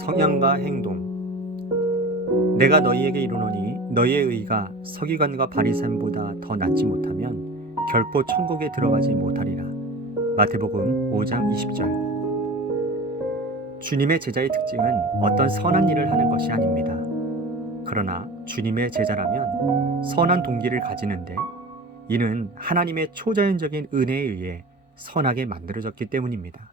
성향과 행동. 내가 너희에게 이르노니 너희의 의가 서기관과 바리새인보다 더 낫지 못하면 결코 천국에 들어가지 못하리라. 마태복음 5장 20절. 주님의 제자의 특징은 어떤 선한 일을 하는 것이 아닙니다. 그러나 주님의 제자라면 선한 동기를 가지는데 이는 하나님의 초자연적인 은혜에 의해 선하게 만들어졌기 때문입니다.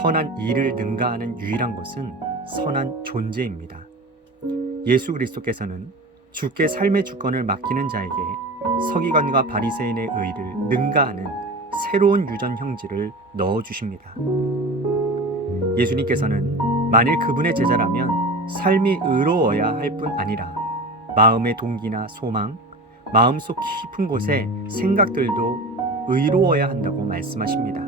선한 일을 능가하는 유일한 것은 선한 존재입니다. 예수 그리스도께서는 주께 삶의 주권을 맡기는 자에게 서기관과 바리새인의 의를 능가하는 새로운 유전 형질을 넣어주십니다. 예수님께서는 만일 그분의 제자라면 삶이 의로워야 할 뿐 아니라 마음의 동기나 소망, 마음속 깊은 곳의 생각들도 의로워야 한다고 말씀하십니다.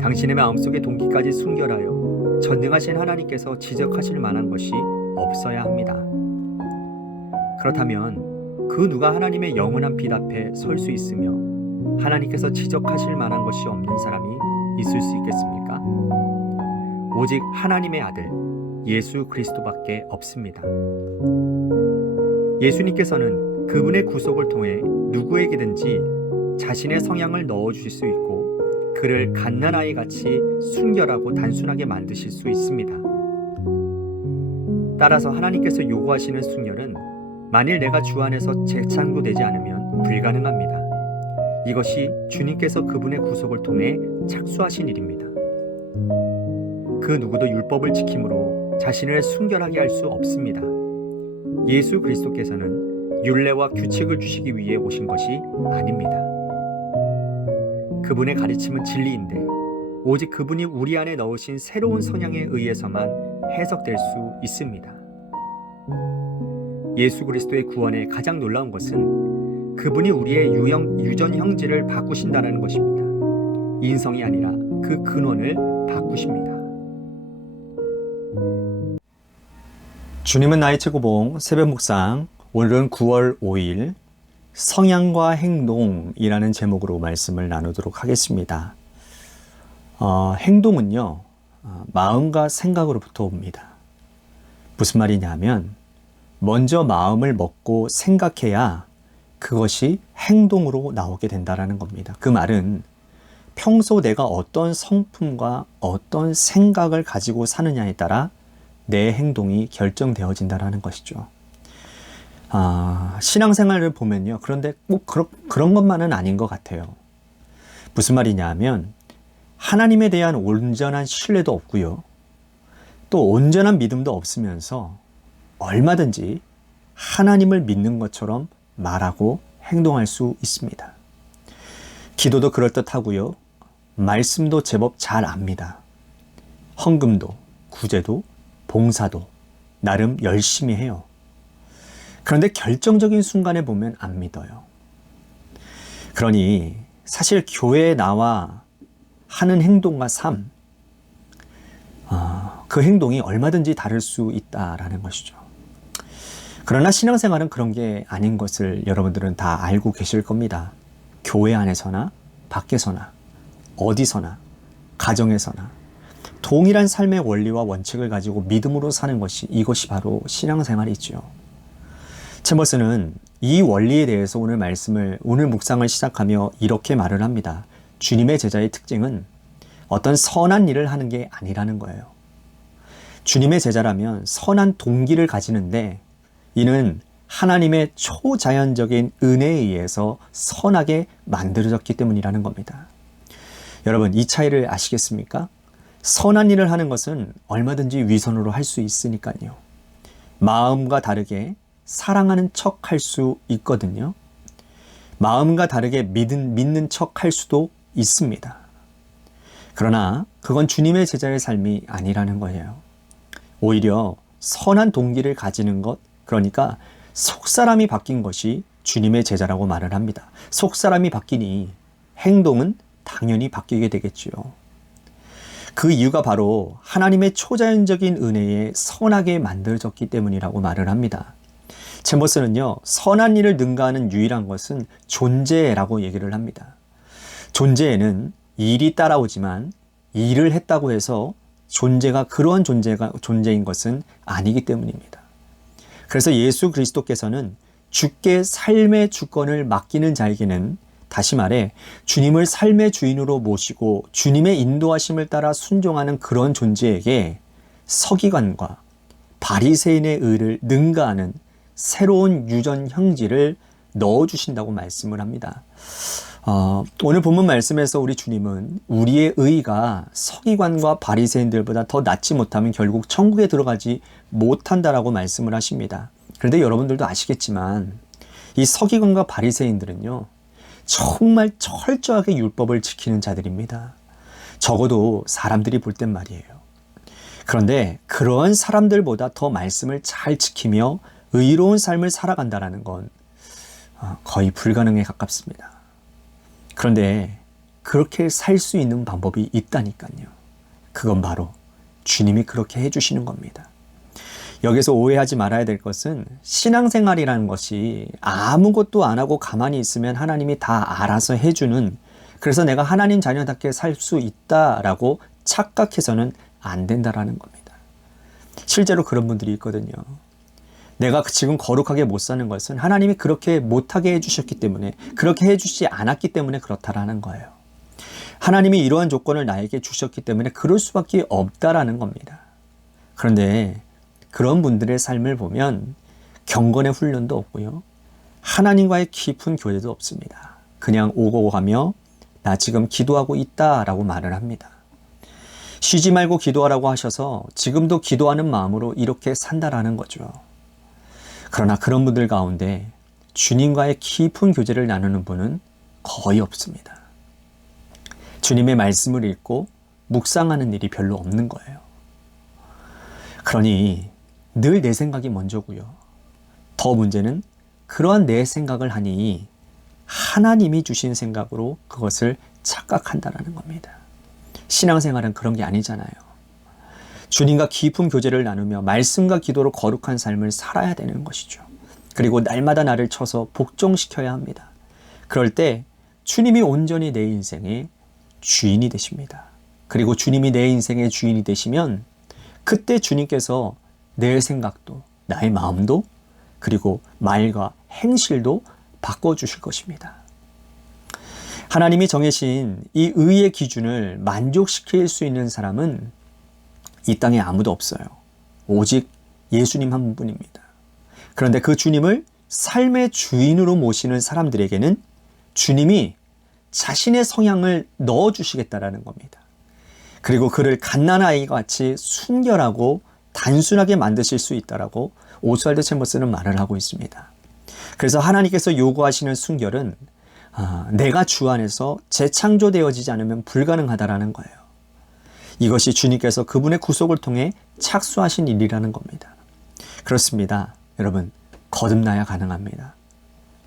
당신의 마음속의 동기까지 순결하여 전능하신 하나님께서 지적하실 만한 것이 없어야 합니다. 그렇다면 그 누가 하나님의 영원한 빛 앞에 설 수 있으며 하나님께서 지적하실 만한 것이 없는 사람이 있을 수 있겠습니까? 오직 하나님의 아들 예수 그리스도밖에 없습니다. 예수님께서는 그분의 구속을 통해 누구에게든지 자신의 성향을 넣어주실 수 있고 그를 갓난아이 같이 순결하고 단순하게 만드실 수 있습니다. 따라서 하나님께서 요구하시는 순결은 만일 내가 주 안에서 재창조되지 않으면 불가능합니다. 이것이 주님께서 그분의 구속을 통해 착수하신 일입니다. 그 누구도 율법을 지킴으로 자신을 순결하게 할 수 없습니다. 예수 그리스도께서는 율례와 규칙을 주시기 위해 오신 것이 아닙니다. 그분의 가르침은 진리인데 오직 그분이 우리 안에 넣으신 새로운 성향에 의해서만 해석될 수 있습니다. 예수 그리스도의 구원의 가장 놀라운 것은 그분이 우리의 유전 형질을 바꾸신다는 것입니다. 인성이 아니라 그 근원을 바꾸십니다. 주님은 나의 최고봉 새벽 묵상, 오늘은 9월 5일 성향과 행동이라는 제목으로 말씀을 나누도록 하겠습니다. 행동은요, 마음과 생각으로부터 옵니다. 무슨 말이냐면 먼저 마음을 먹고 생각해야 그것이 행동으로 나오게 된다는 겁니다. 그 말은 평소 내가 어떤 성품과 어떤 생각을 가지고 사느냐에 따라 내 행동이 결정되어진다는 것이죠. 신앙생활을 보면요. 그런데 꼭 그런 것만은 아닌 것 같아요. 무슨 말이냐면 하나님에 대한 온전한 신뢰도 없고요. 또 온전한 믿음도 없으면서 얼마든지 하나님을 믿는 것처럼 말하고 행동할 수 있습니다. 기도도 그럴듯하고요. 말씀도 제법 잘 압니다. 헌금도, 구제도, 봉사도 나름 열심히 해요. 그런데 결정적인 순간에 보면 안 믿어요. 그러니 사실 교회에 나와 하는 행동과 삶, 그 행동이 얼마든지 다를 수 있다라는 것이죠. 그러나 신앙생활은 그런 게 아닌 것을 여러분들은 다 알고 계실 겁니다. 교회 안에서나 밖에서나 어디서나 가정에서나 동일한 삶의 원리와 원칙을 가지고 믿음으로 사는 것이 이것이 바로 신앙생활이죠. 챔버스는 이 원리에 대해서 오늘 묵상을 시작하며 이렇게 말을 합니다. 주님의 제자의 특징은 어떤 선한 일을 하는 게 아니라는 거예요. 주님의 제자라면 선한 동기를 가지는데 이는 하나님의 초자연적인 은혜에 의해서 선하게 만들어졌기 때문이라는 겁니다. 여러분, 이 차이를 아시겠습니까? 선한 일을 하는 것은 얼마든지 위선으로 할 수 있으니까요. 마음과 다르게 사랑하는 척 할 수 있거든요. 마음과 다르게 믿는 척 할 수도 있습니다. 그러나 그건 주님의 제자의 삶이 아니라는 거예요. 오히려 선한 동기를 가지는 것, 그러니까 속사람이 바뀐 것이 주님의 제자라고 말을 합니다. 속사람이 바뀌니 행동은 당연히 바뀌게 되겠지요. 그 이유가 바로 하나님의 초자연적인 은혜에 선하게 만들어졌기 때문이라고 말을 합니다. 챔버스는요, 선한 일을 능가하는 유일한 것은 존재라고 얘기를 합니다. 존재에는 일이 따라오지만 일을 했다고 해서 존재가 그러한 존재인 것은 아니기 때문입니다. 그래서 예수 그리스도께서는 주께 삶의 주권을 맡기는 자에게는, 다시 말해 주님을 삶의 주인으로 모시고 주님의 인도하심을 따라 순종하는 그런 존재에게 서기관과 바리새인의 의를 능가하는 새로운 유전 형질을 넣어주신다고 말씀을 합니다. 오늘 본문 말씀에서 우리 주님은 우리의 의가 서기관과 바리새인들보다 더 낫지 못하면 결국 천국에 들어가지 못한다라고 말씀을 하십니다. 그런데 여러분들도 아시겠지만 이 서기관과 바리새인들은요, 정말 철저하게 율법을 지키는 자들입니다. 적어도 사람들이 볼 땐 말이에요. 그런데 그러한 사람들보다 더 말씀을 잘 지키며 의로운 삶을 살아간다는 건 거의 불가능에 가깝습니다. 그런데 그렇게 살 수 있는 방법이 있다니까요. 그건 바로 주님이 그렇게 해주시는 겁니다. 여기서 오해하지 말아야 될 것은 신앙생활이라는 것이 아무것도 안 하고 가만히 있으면 하나님이 다 알아서 해주는, 그래서 내가 하나님 자녀답게 살 수 있다라고 착각해서는 안 된다라는 겁니다. 실제로 그런 분들이 있거든요. 내가 지금 거룩하게 못 사는 것은 하나님이 그렇게 못하게 해주셨기 때문에, 그렇게 해주지 않았기 때문에 그렇다라는 거예요. 하나님이 이러한 조건을 나에게 주셨기 때문에 그럴 수밖에 없다라는 겁니다. 그런데 그런 분들의 삶을 보면 경건의 훈련도 없고요, 하나님과의 깊은 교제도 없습니다. 그냥 오고 가며 나 지금 기도하고 있다라고 말을 합니다. 쉬지 말고 기도하라고 하셔서 지금도 기도하는 마음으로 이렇게 산다라는 거죠. 그러나 그런 분들 가운데 주님과의 깊은 교제를 나누는 분은 거의 없습니다. 주님의 말씀을 읽고 묵상하는 일이 별로 없는 거예요. 그러니 늘 내 생각이 먼저고요. 더 문제는 그러한 내 생각을 하니 하나님이 주신 생각으로 그것을 착각한다라는 겁니다. 신앙생활은 그런 게 아니잖아요. 주님과 깊은 교제를 나누며 말씀과 기도로 거룩한 삶을 살아야 되는 것이죠. 그리고 날마다 나를 쳐서 복종시켜야 합니다. 그럴 때 주님이 온전히 내 인생의 주인이 되십니다. 그리고 주님이 내 인생의 주인이 되시면 그때 주님께서 내 생각도, 나의 마음도, 그리고 말과 행실도 바꿔주실 것입니다. 하나님이 정해신 이 의의 기준을 만족시킬 수 있는 사람은 이 땅에 아무도 없어요. 오직 예수님 한 분입니다. 그런데 그 주님을 삶의 주인으로 모시는 사람들에게는 주님이 자신의 성향을 넣어주시겠다라는 겁니다. 그리고 그를 갓난아이와 같이 순결하고 단순하게 만드실 수 있다라고 오스왈드 챔버스는 말을 하고 있습니다. 그래서 하나님께서 요구하시는 순결은 내가 주 안에서 재창조되어지지 않으면 불가능하다라는 거예요. 이것이 주님께서 그분의 구속을 통해 착수하신 일이라는 겁니다. 그렇습니다. 여러분, 거듭나야 가능합니다.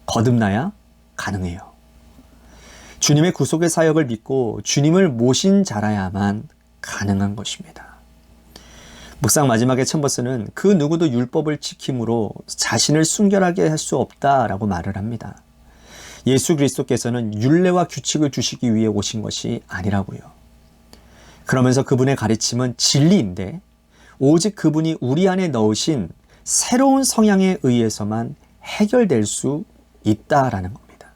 거듭나야 가능해요. 주님의 구속의 사역을 믿고 주님을 모신 자라야만 가능한 것입니다. 묵상 마지막에 챔버스는 그 누구도 율법을 지킴으로 자신을 순결하게 할 수 없다라고 말을 합니다. 예수 그리스도께서는 율례와 규칙을 주시기 위해 오신 것이 아니라고요. 그러면서 그분의 가르침은 진리인데 오직 그분이 우리 안에 넣으신 새로운 성향에 의해서만 해결될 수 있다라는 겁니다.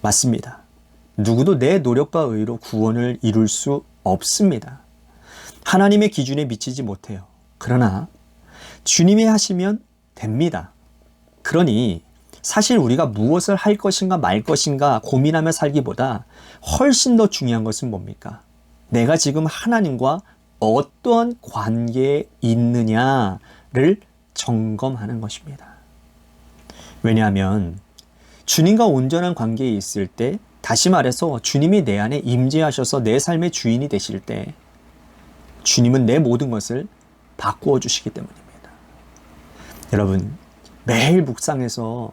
맞습니다. 누구도 내 노력과 의로 구원을 이룰 수 없습니다. 하나님의 기준에 미치지 못해요. 그러나 주님이 하시면 됩니다. 그러니 사실 우리가 무엇을 할 것인가 말 것인가 고민하며 살기보다 훨씬 더 중요한 것은 뭡니까? 내가 지금 하나님과 어떠한 관계에 있느냐를 점검하는 것입니다. 왜냐하면 주님과 온전한 관계에 있을 때, 다시 말해서 주님이 내 안에 임재하셔서 내 삶의 주인이 되실 때 주님은 내 모든 것을 바꾸어 주시기 때문입니다. 여러분, 매일 묵상해서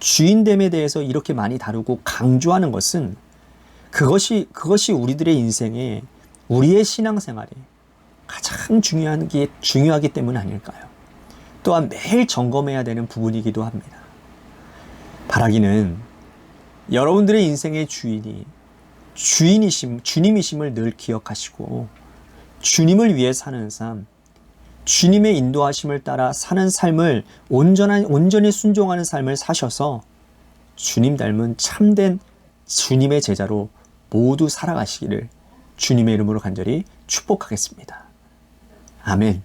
주인됨에 대해서 이렇게 많이 다루고 강조하는 것은 그것이 우리들의 인생에, 우리의 신앙생활에 가장 중요하기 때문 아닐까요? 또한 매일 점검해야 되는 부분이기도 합니다. 바라기는 여러분들의 인생의 주인이 주님이심을 늘 기억하시고 주님을 위해 사는 삶, 주님의 인도하심을 따라 사는 삶을 온전히 순종하는 삶을 사셔서 주님 닮은 참된 주님의 제자로 모두 살아가시기를 주님의 이름으로 간절히 축복하겠습니다. 아멘.